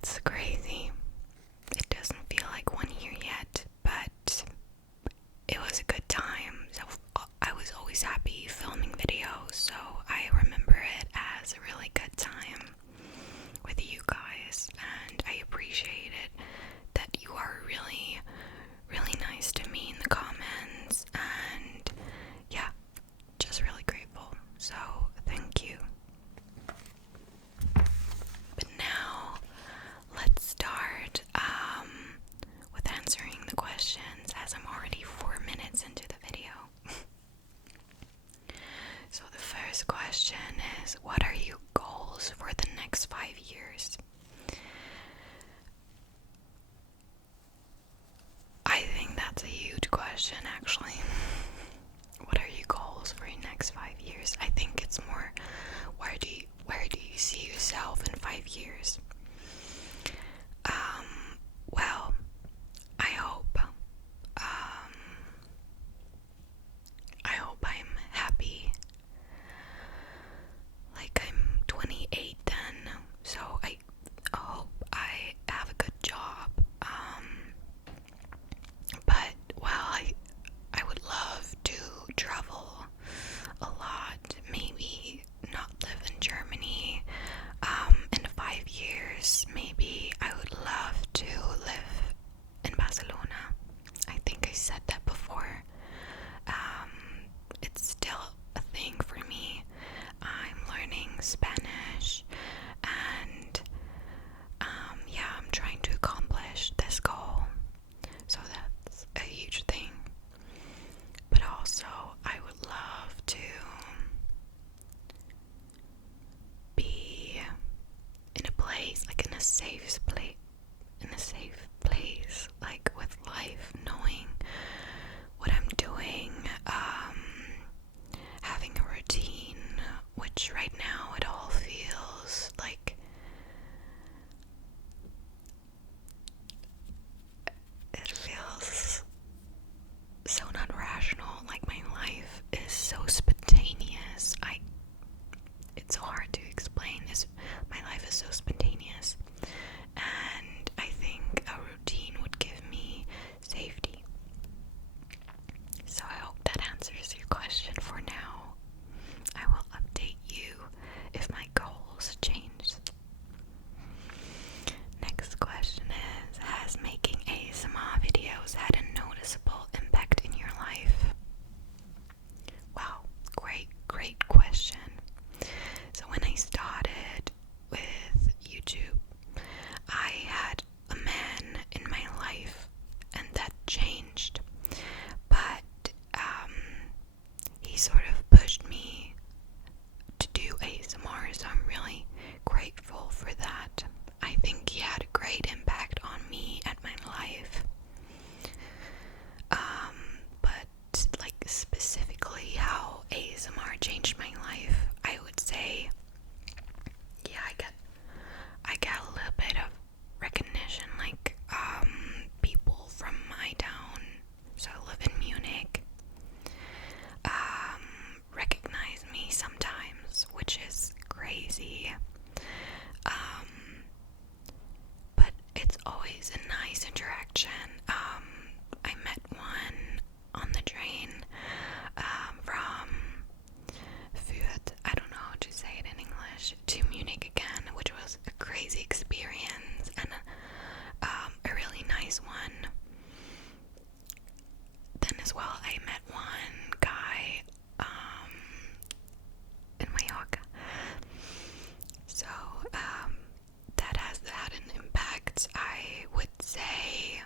That's crazy. It doesn't feel like 1 year yet, but it was a good time. So I was always happy filming videos, so I remember it as a really good time with you guys, and I appreciate it that you are really, really nice to me in the comments, and yeah, just really grateful. So thank you. But now let's start with answering the questions, as I'm already 4 minutes into the video. So the first question is, what are your goals for the next 5 years? I think that's a huge question, actually. What are your goals for your next 5 years? I think it's more, where do you see yourself in 5 years? Well, I hope I'm happy. Like, I'm 28 then, so I hope I have a good job. But well, I would love to travel a lot. Maybe not live in Germany. In 5 years, maybe I would love to live in Barcelona. I think I said that before. It's still a thing for me. I'm learning Spanish, and yeah, I'm trying to accomplish this goal. So that's a huge thing. But also, I would love to be in a place, like in a safe place, like with life, knowing what I'm doing, having a routine, which right now it all feels like it feels so not rational. Like, my life is so spontaneous. It's so hard to explain. My life is so spontaneous, and I think a routine would give me safety. So I hope that answers your question for now. I will update you if my goals change. Next question is, has making ASMR videos had a noticeable impact in your life? Wow, great question. So when I started with YouTube, I had a man in my life, and that changed. But he sort of pushed me to do ASMR, so I'm really grateful for that. I think he had a great impact on me and my life. But like, specifically how ASMR changed my life, I would say, yeah, I got a little bit of recognition, like people from my town, so I live in Munich, recognize me sometimes, which is crazy. But it's always a nice interaction. I met one on the train from Fürth, I don't know how to say it in English, to Munich again, which was a crazy experience, and a really nice one. Then as well, I met one guy in Mallorca. So that has had an impact. I would say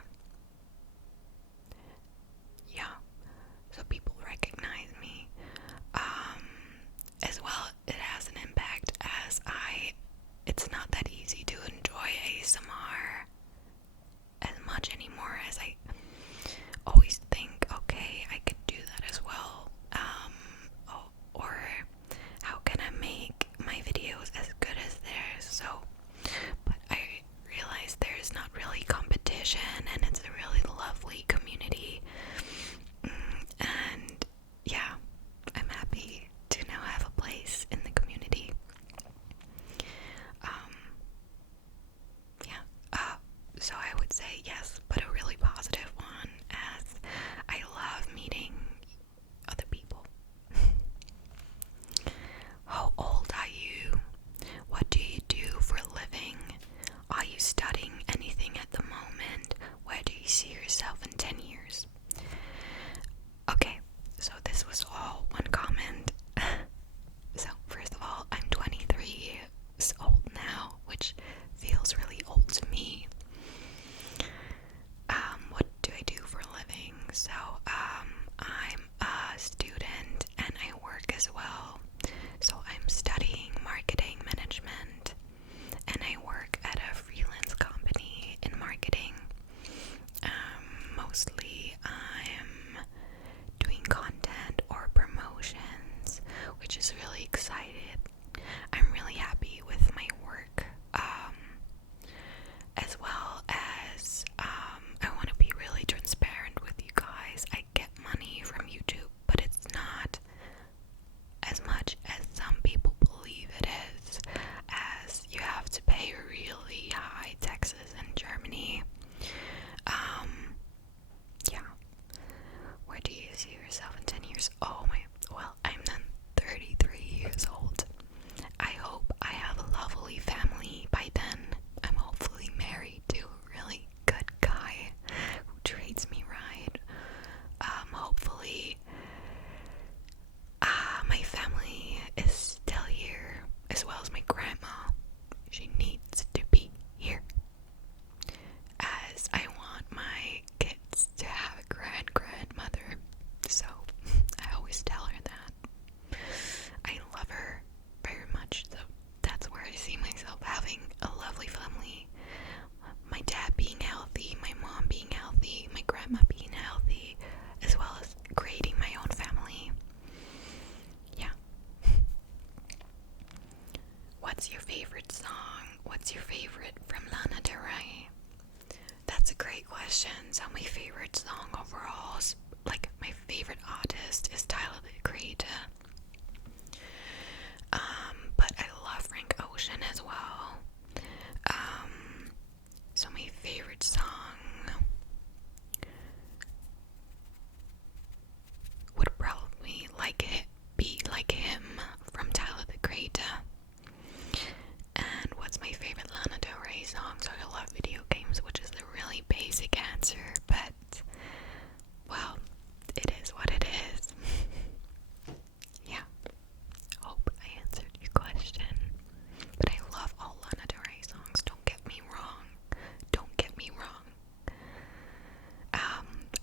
see yourself in 10 years? Okay, so this was all one comment. So, first of all, I'm 23 years old now, which feels really old to me. What do I do for a living? So, I'm a student and I work as well. So, I'm studying marketing management and I work at a freelance company in marketing. Mostly, I'm doing content or promotions, which is really excited. I'm really happy with my work, as well as I want to be really transparent with you guys. I get money from YouTube, but it's not as much as some people believe it is, as you have to pay really high taxes in Germany. Yeah. Where do you see yourself in 10 years? Oh my, well, I'm then 33 years old. I hope I have a lovely family by then. I'm hopefully married to a really good guy who treats me right. Hopefully, my family is still here, as well as my grandma. She needs to be here, as I want my kids to have a grandmother. So I always tell her that. I love her very much, so that's where I see myself having a lovely family. My dad being healthy, my mom being healthy, my grandma being healthy, as well as creating my own family. Yeah. What's your favorite song? What's your favorite from Lana Del Rey? That's a great question. So my favorite song overall is, like, my favorite artist is Tyler, the Creator. But I love Frank Ocean as well. So my favorite song would probably be Like Him from Tyler, the Creator. And what's my favorite Lana Del Rey song? So I love video games, which is a really basic answer, but, well, it is what it is. Yeah. Hope I answered your question. But I love all Lana Del Rey songs, don't get me wrong. Don't get me wrong.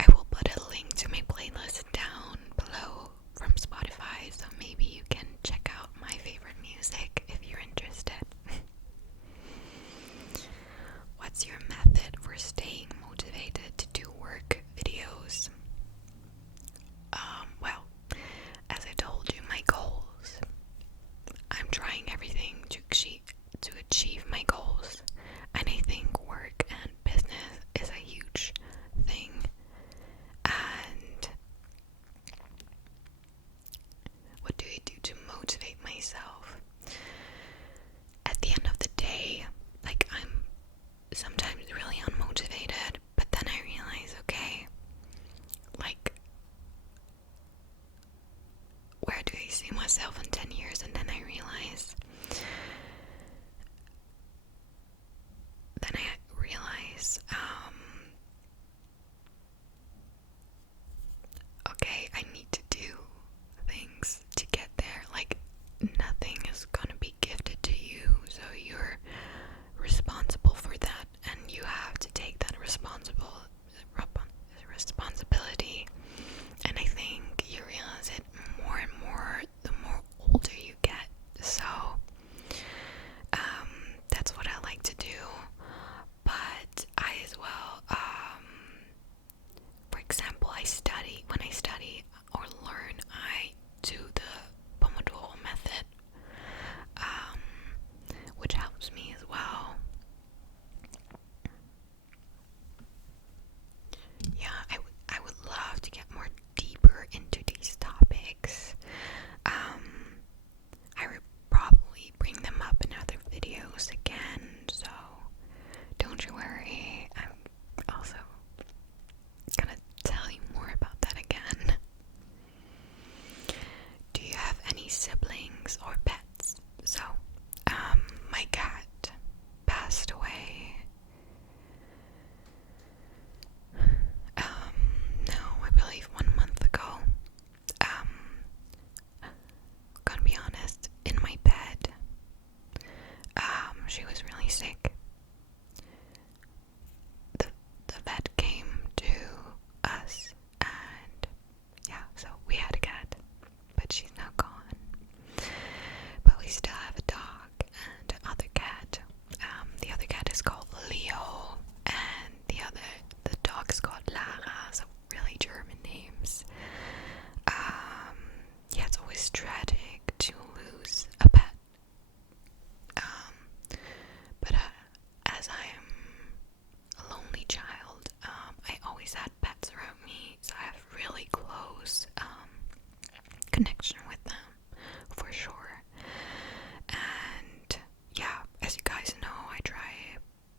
I will put a link to my playlist down below from Spotify, so maybe you can check out my favorite music if you're interested. What's your method for staying motivated to do work videos? Well, as I told you, my goals. I'm trying everything to achieve my goals, and I think work and business is a huge thing. And what do I do to motivate myself? At the end of the day, like, I'm sometimes really unmotivated, but then I realize, okay, like, where do I see myself in 10 years? And then I realize, okay, I need to do things to get there. Like, nothing is gonna be gifted to you, so you're responsible for that, and you have to take that responsibility. And I think you realize it more and more the more older you get. So that's what I like to do. But I as well, for example, when I study or learn, I do the Pomodoro method, which helps me as well. always had pets around me, so I have really close connection with them for sure. And yeah, as you guys know, I try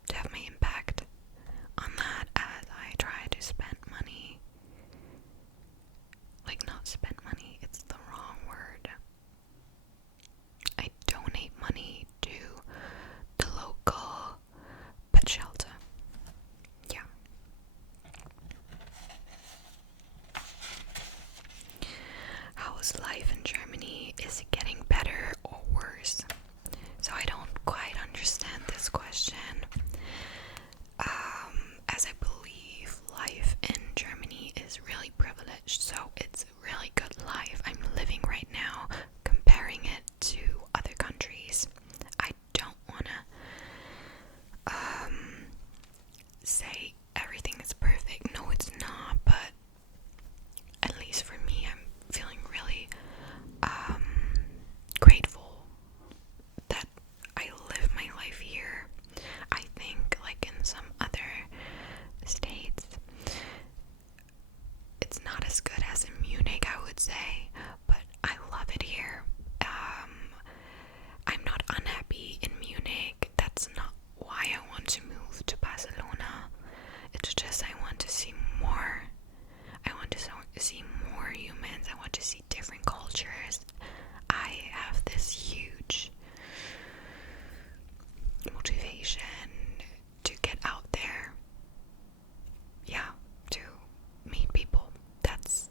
to have my impact on that as I try to spend money. Like, not spend money, it's the wrong word. I donate money to the local pet shelter. Yeah. How is life in Germany? Is it getting better or worse? So I don't quite understand this question. As I believe life in Germany is really privileged, so it's a really good life I'm living right now. Comparing it to other countries, I don't wanna say everything is perfect. No, it's not, but at least for me, I'm feeling really grateful that I live my life here. I think, like in some other states, it's not as good as in Munich, I would say, but I love it here. I'm not unhappy in Munich. That's not why I want to move to Barcelona. It's just I want to see more. I want to see more humans. I want to see different cultures. I have this huge motivation to get out there. Yeah, to meet people. That's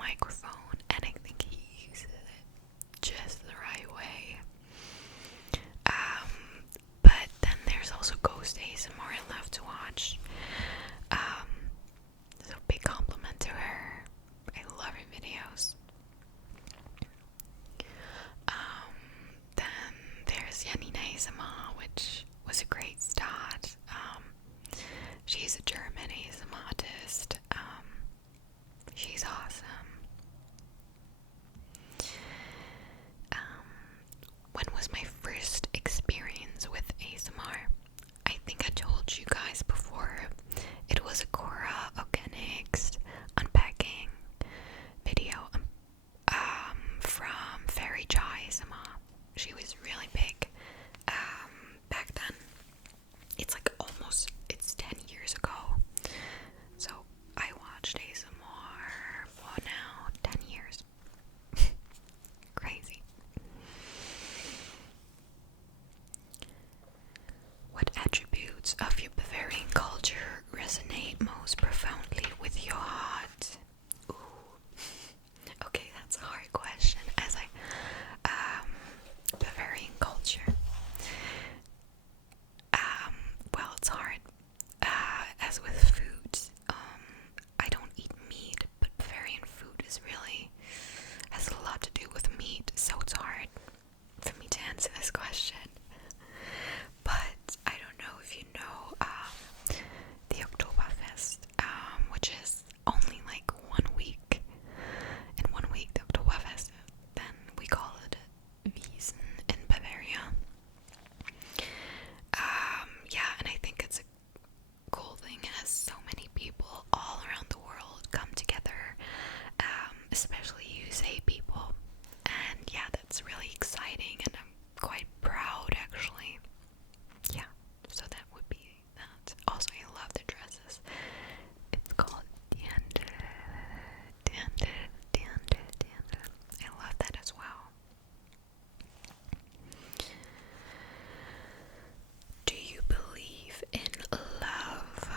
microphone, and I think he uses it just the right way. But then there's also Ghost ASMR I love to watch. So big compliment to her. I love her videos. Then there's Janina ASMR, which was a great start. She's a German ASMR artist. She's awesome. When was my first experience with ASMR? I think I told you guys before. It was a Cora Organics unpacking video from Fairy Jai ASMR. She was really big back then. It's like it's 10 years ago. So I watched ASMR for now 10 years. Crazy. What attributes of your Bavarian culture resonate most profoundly with your heart? Ooh. Okay, that's a hard question. Bavarian culture. Well, it's hard. As with foods, I don't eat meat, but Bavarian food has a lot to do with meat, so it's hard for me to answer this question. But I don't know if you know the Oktoberfest, which is only like 1 week. In 1 week, the Oktoberfest, then we call it Wiesn in Bavaria. Yeah, and I think it's a cool thing as so many people all around the world come together, especially USA people. And yeah, that's really exciting, and I'm quite proud actually. Yeah, so that would be that. Also, I love the dresses. It's called Dirndl. I love that as well. Do you believe in love?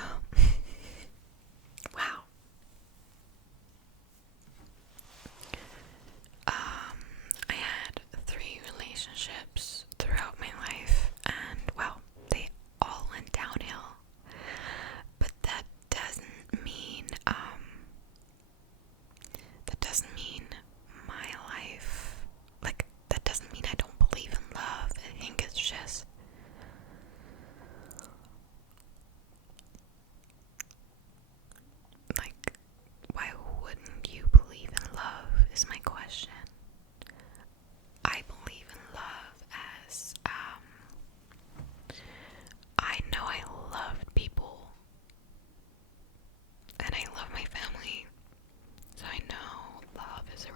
Wow. I had 3 relationships throughout my life, and well, they all went downhill. But that doesn't mean my life, like, that doesn't mean I don't believe in love. I think it's just like, why wouldn't you believe in love is my question. I believe in love as I know I loved people, and I love my family, so I know love is a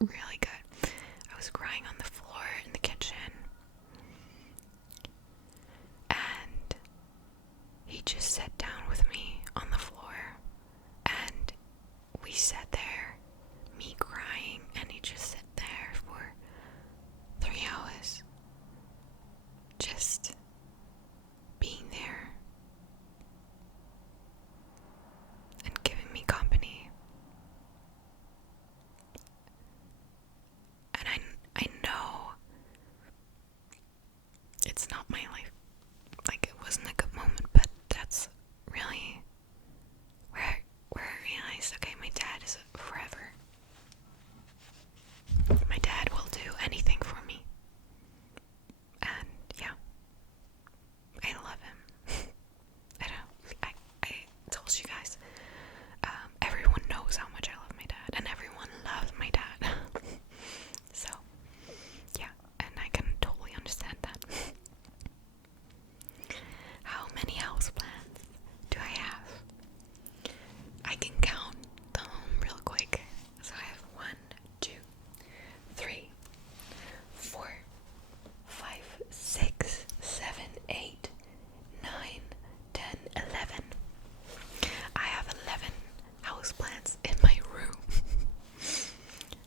really good. I was crying on the floor in the kitchen, and he just sat down with me on the floor, and we sat there, me crying, and he just sat there for 3 hours, just being there and giving me company. And I know it's not my life, like it wasn't a good moment, but that's really where I realized, okay, my dad is forever. My dad will do anything for me. And yeah, I love him. I told you guys, everyone knows how much I love my dad, and everyone loves my dad. So, yeah, and I can totally understand that. How many houseplants do I have? I can count them real quick. So I have 1, 2, 3, 4, 5, 6, 7, 8, 9, 10, 11. I have 11 houseplants in my room.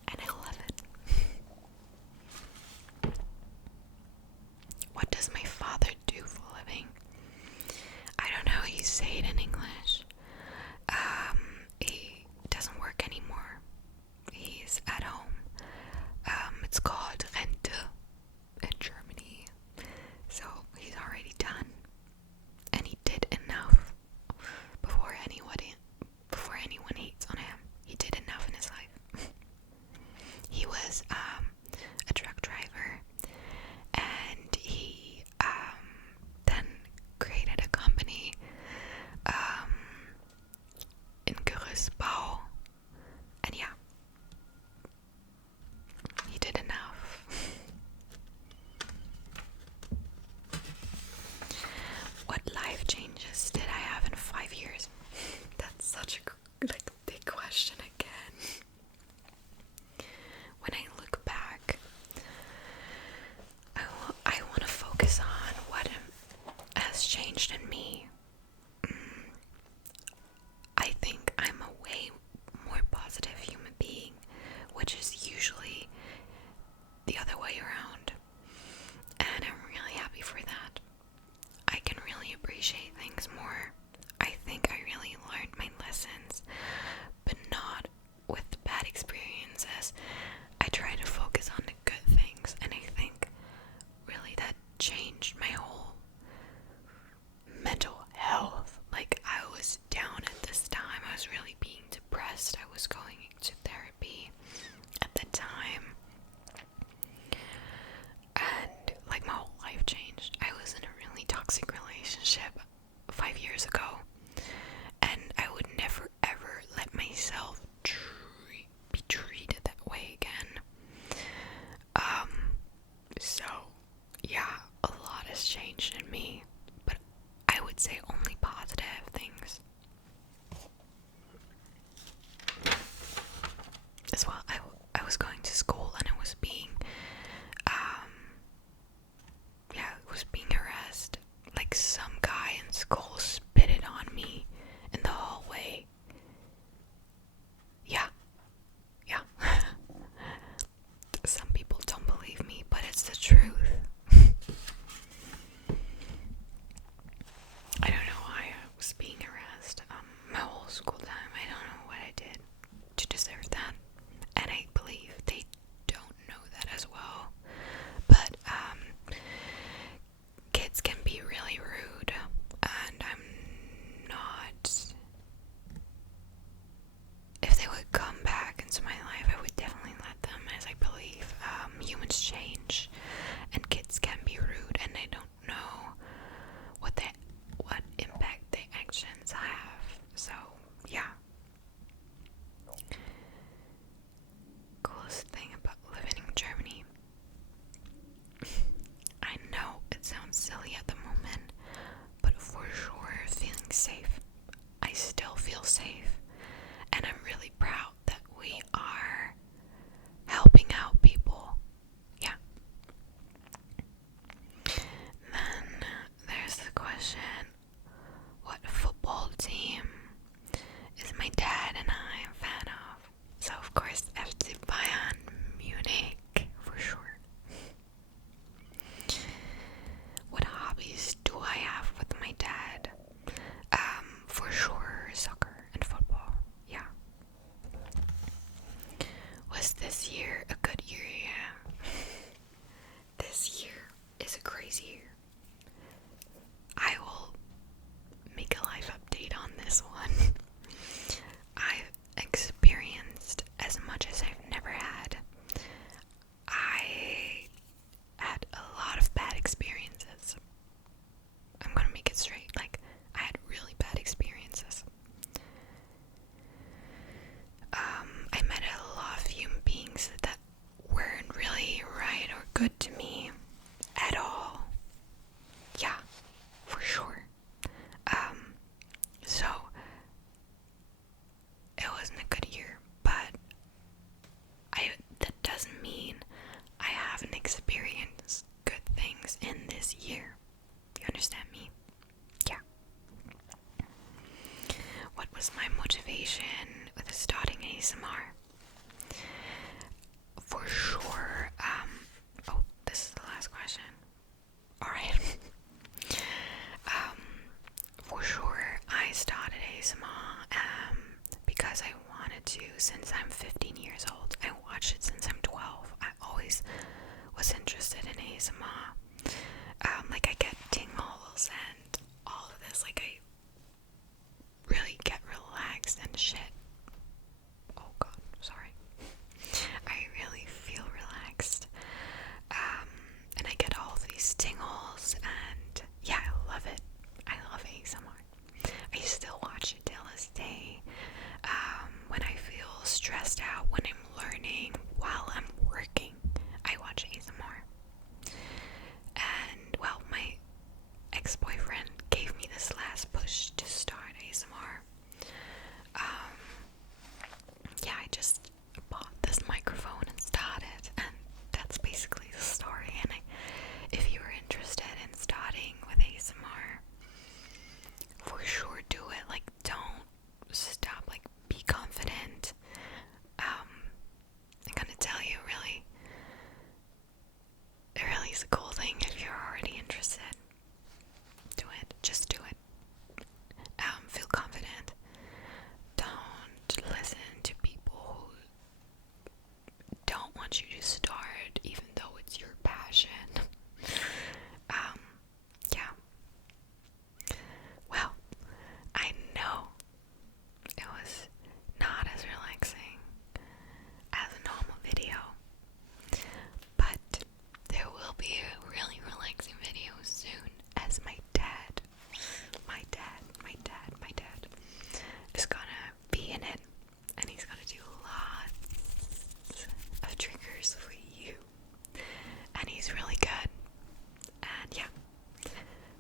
And I love it. What does my father do for a living? I don't know how you say it in English. He doesn't work anymore. He's at home. It's called Rente in Germany. So he's already done. And he did enough before anyone hates on him. He did enough in his life. He was a truck driver, and he then created a company in Gerüstbau, and yeah, he did enough. What life changes did I have in 5 years? That's such a big question again. When I look back, I want to focus on what has changed in me. I think I'm a way more positive human being, which is usually the other way around. And I'm really happy for that. I can really appreciate things more. I think I really learned my lessons, but not with the bad experiences. I try to focus on the good things, and I think really that changed my whole mental health. Like, I was down at this time. I was really being depressed. I was going to therapy at the time. And like, my whole life changed. I was in a really toxic relationship 5 years ago, and I would never ever let myself be treated that way again. So yeah, a lot has changed in me, but I would say only positive things. As well, I was going to school, and I was being harassed. Like, some guy in school spit it on me in the hallway. Yeah. Some people don't believe me, but it's the truth. I don't know why I was being harassed my whole school time. I don't know what I did to deserve that, and I believe they don't know that as well. But kids can be really rude, and I'm not. If they would come back into my life, I would definitely let them, as I believe humans change, and kids can be rude, and they don't know what impact their actions have. So yeah. Coolest thing about living in Germany. I know it sounds silly at the moment, but for sure, feeling safe. I still feel safe, and I'm really proud that we are helping it wasn't a good year, but that doesn't mean I haven't experienced good things in this year. You understand me? Yeah. What was my motivation with starting ASMR? For sure, oh, this is the last question. Alright. For sure, I started ASMR, because I wanted to since I'm 15 years old. I watched it since I'm 12. I always was interested in ASMR. Like I get tingles and all of this, like I really get relaxed and shit. Oh god, sorry. I really feel relaxed. And I get all of these tingles, and yeah, I love it. I love ASMR. I still watch it till this day. When I feel stressed out, when I'm learning, while I'm working, I watch ASMR. And well, my ex-boyfriend gave me this last push to start ASMR. Yeah, I just bought this microphone and started, and that's basically the story. And if you're interested in starting with ASMR, for sure do it. Like, don't stop. Like, be confident. I'm gonna tell you, really, it really is a cool thing. If you're already interested, do it. Just do it. Feel confident. Don't listen to people who don't want you to start, even though it's your passion. Yeah. Well, I know it was not as relaxing as a normal video, but there will be a really relaxing video soon, as my dad is gonna be in it, and he's gonna do lots of triggers for you, and he's really good. And yeah,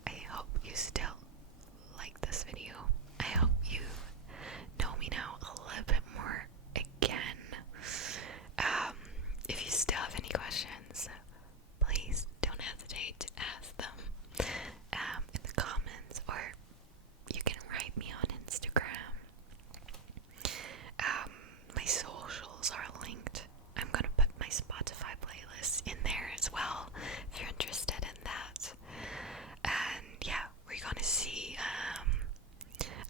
I hope you still like this video. I hope you know me now a little bit more again. If you still have any questions, please don't hesitate to ask them in the comments, or you can write me on Instagram. My socials are linked. I'm gonna put my Spotify playlist in there as well if you're interested in that. And yeah, we're gonna see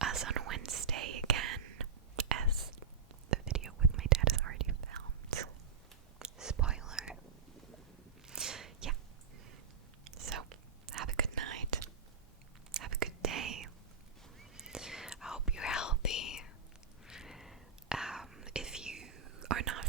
us on Wednesday again, as the video with my dad is already filmed. Spoiler. Yeah. So, have a good night. Have a good day. I hope you're healthy. If you are not